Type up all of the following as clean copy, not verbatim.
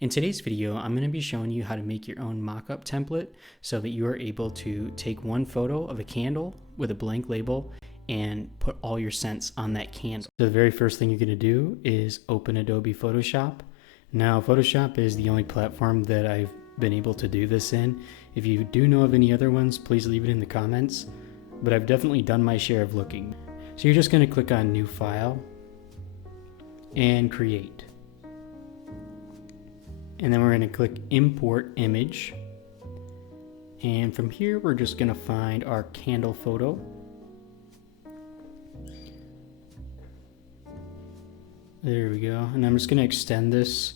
In today's video, I'm going to be showing you how to make your own mock-up template so that you are able to take one photo of a candle with a blank label and put all your scents on that candle. So the very first thing you're going to do is open Adobe Photoshop. Now, Photoshop is the only platform that I've been able to do this in. If you do know of any other ones, please leave it in the comments, but I've definitely done my share of looking. So you're just going to click on New File and Create. And then we're going to click Import Image. And from here, we're just going to find our candle photo. There we go. And I'm just going to extend this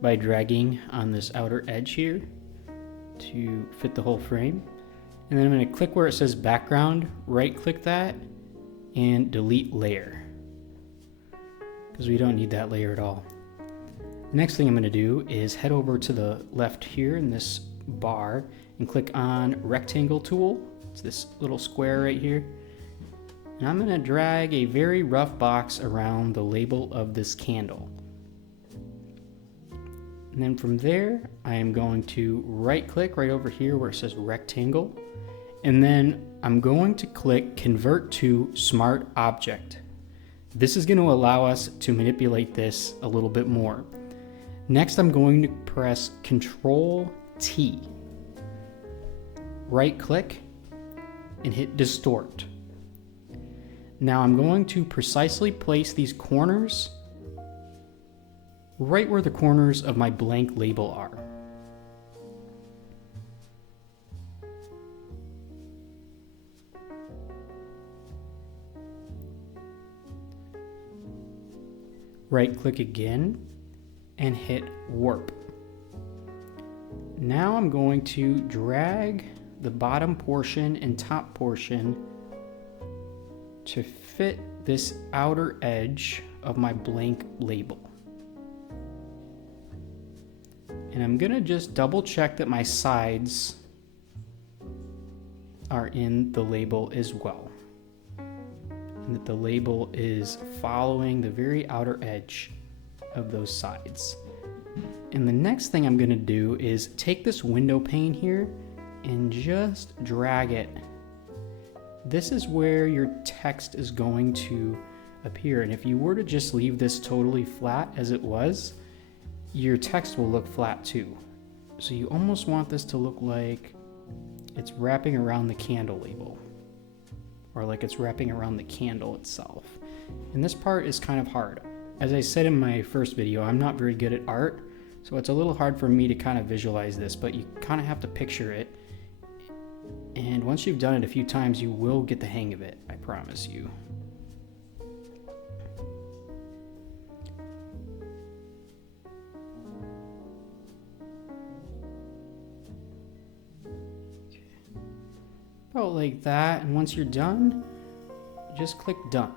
by dragging on this outer edge here to fit the whole frame. And then I'm going to click where it says background, right click that, and delete layer, because we don't need that layer at all. The next thing I'm going to do is head over to the left here in this bar and click on Rectangle tool. It's this little square right here. And I'm going to drag a very rough box around the label of this candle. And then from there, I am going to right click right over here where it says Rectangle. And then I'm going to click Convert to Smart Object. This is going to allow us to manipulate this a little bit more. Next, I'm going to press Control T, right click, and hit Distort. Now I'm going to precisely place these corners right where the corners of my blank label are. Right click again and hit Warp. Now I'm going to drag the bottom portion and top portion to fit this outer edge of my blank label. And I'm gonna just double check that my sides are in the label as well, and that the label is following the very outer edge of those sides. And the next thing I'm going to do is take this window pane here and just drag it. This is where your text is going to appear, and if you were to just leave this totally flat as it was, your text will look flat too. So you almost want this to look like it's wrapping around the candle label, or like it's wrapping around the candle itself. And this part is kind of hard. As I said in my first video, I'm not very good at art, so it's a little hard for me to kind of visualize this, but you kind of have to picture it. And once you've done it a few times, you will get the hang of it, I promise you. About like that, and once you're done, just click Done.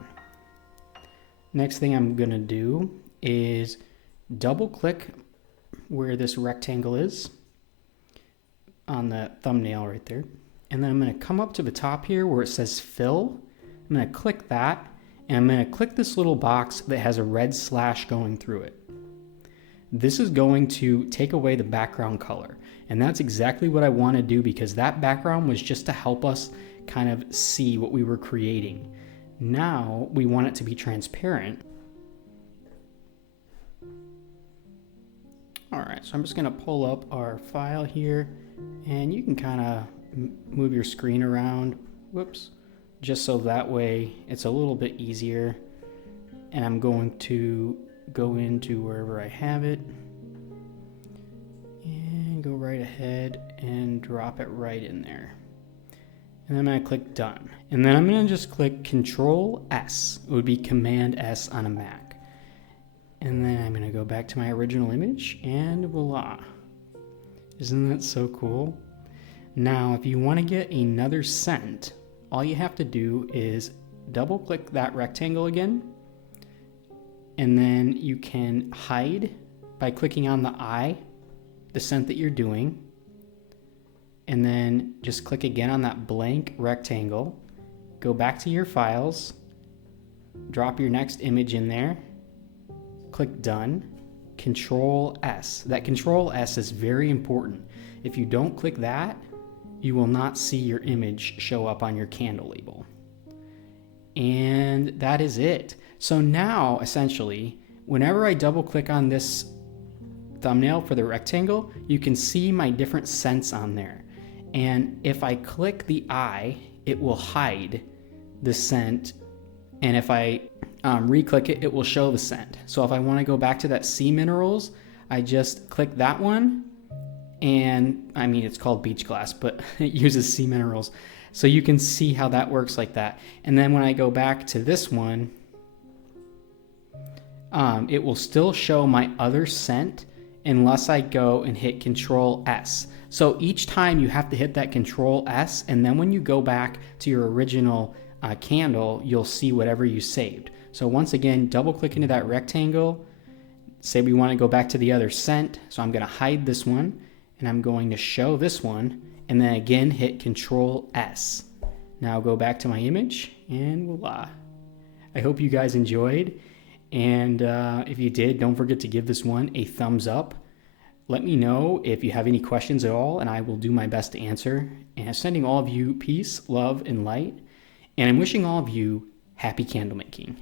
Next thing I'm going to do is double click where this rectangle is on the thumbnail right there. And then I'm going to come up to the top here where it says Fill. I'm going to click that, and I'm going to click this little box that has a red slash going through it. This is going to take away the background color. And that's exactly what I want to do, because that background was just to help us kind of see what we were creating. Now we want it to be transparent. All right, so I'm just gonna pull up our file here, and you can kind of move your screen around, whoops, just so that way it's a little bit easier. And I'm going to go into wherever I have it and go right ahead and drop it right in there. And then I'm going to click Done. And then I'm going to just click Control S. It would be Command S on a Mac. And then I'm going to go back to my original image, and voila. Isn't that so cool? Now, if you want to get another scent, all you have to do is double click that rectangle again. And then you can hide by clicking on the eye, the scent that you're doing. And then just click again on that blank rectangle, go back to your files, drop your next image in there, click Done, Control S. That Control S is very important. If you don't click that, you will not see your image show up on your candle label. And that is it. So now, essentially, whenever I double click on this thumbnail for the rectangle, you can see my different scents on there. And if I click the eye, it will hide the scent. And if I re-click it, it will show the scent. So if I want to go back to that sea minerals, I just click that one. And I mean, it's called beach glass, but it uses sea minerals. So you can see how that works like that. And then when I go back to this one, it will still show my other scent unless I go and hit Control S. So each time you have to hit that Control S, and then when you go back to your original candle, you'll see whatever you saved. So once again, double click into that rectangle. Say we want to go back to the other scent. So I'm going to hide this one, and I'm going to show this one, and then again hit Control S. Now go back to my image, and voila. I hope you guys enjoyed. And if you did, don't forget to give this one a thumbs up. Let me know if you have any questions at all, and I will do my best to answer. And sending all of you peace, love, and light. And I'm wishing all of you happy candle making.